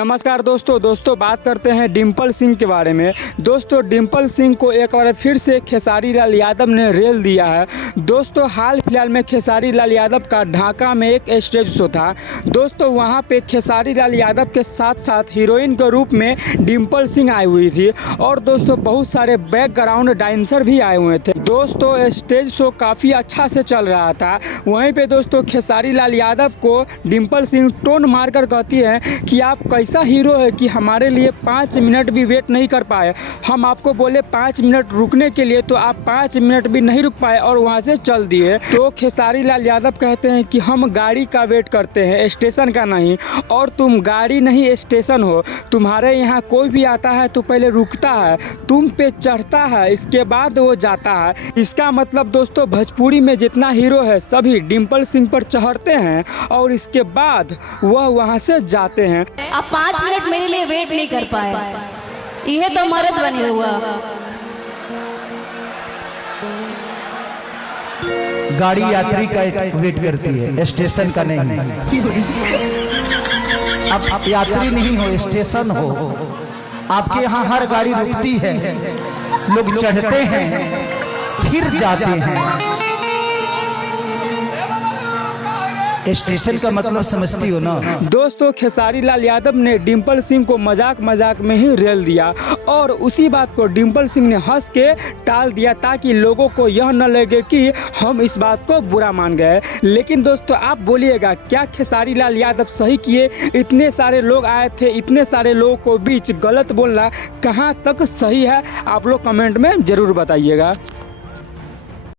नमस्कार दोस्तों बात करते हैं डिम्पल सिंह के बारे में। दोस्तों डिम्पल सिंह को एक बार फिर से खेसारी लाल यादव ने रेल दिया है। दोस्तों हाल फिलहाल में खेसारी लाल यादव का ढाका में एक स्टेज शो था। दोस्तों वहां पे खेसारी लाल यादव के साथ साथ हीरोइन के रूप में डिम्पल सिंह आई हुई थी और दोस्तों बहुत सारे बैकग्राउंड डांसर भी आए हुए थे। दोस्तों स्टेज शो काफ़ी अच्छा से चल रहा था। वहीं पे दोस्तों खेसारी लाल यादव को डिम्पल सिंह टोन मारकर कहती है कि आप कैसा हीरो है कि हमारे लिए 5 मिनट भी वेट नहीं कर पाए। हम आपको बोले 5 मिनट रुकने के लिए तो आप 5 मिनट भी नहीं रुक पाए और वहां से चल दिए। तो खेसारी लाल यादव कहते हैं कि हम गाड़ी का वेट करते हैं, स्टेशन का नहीं, और तुम गाड़ी नहीं स्टेशन हो। तुम्हारे यहाँ कोई भी आता है तो पहले रुकता है, तुम पे चढ़ता है, इसके बाद वो जाता है। इसका मतलब दोस्तों भोजपुरी में जितना हीरो है सभी डिम्पल सिंह पर चढ़ते हैं और इसके बाद वह वहां से जाते हैं। आप 5 मिनट मेरे लिए वेट नहीं कर पाए, यह तो मर्द बने हुआ। गाड़ी यात्री का वेट करती है, स्टेशन का नहीं। अब यात्री नहीं हो, स्टेशन हो। आपके यहाँ हर गाड़ी रुकती है, लोग चढ़ते हैं फिर जाते हैं। स्टेशन का मतलब समझती हो ना। दोस्तों खेसारी लाल यादव ने डिम्पल सिंह को मजाक में ही रेल दिया और उसी बात को डिम्पल सिंह ने हंस के टाल दिया ताकि लोगों को यह न लगे कि हम इस बात को बुरा मान गए। लेकिन दोस्तों आप बोलिएगा क्या खेसारी लाल यादव सही किए? इतने सारे लोग आए थे, इतने सारे लोगों को बीच गलत बोलना कहाँ तक सही है? आप लोग कमेंट में जरूर बताइएगा।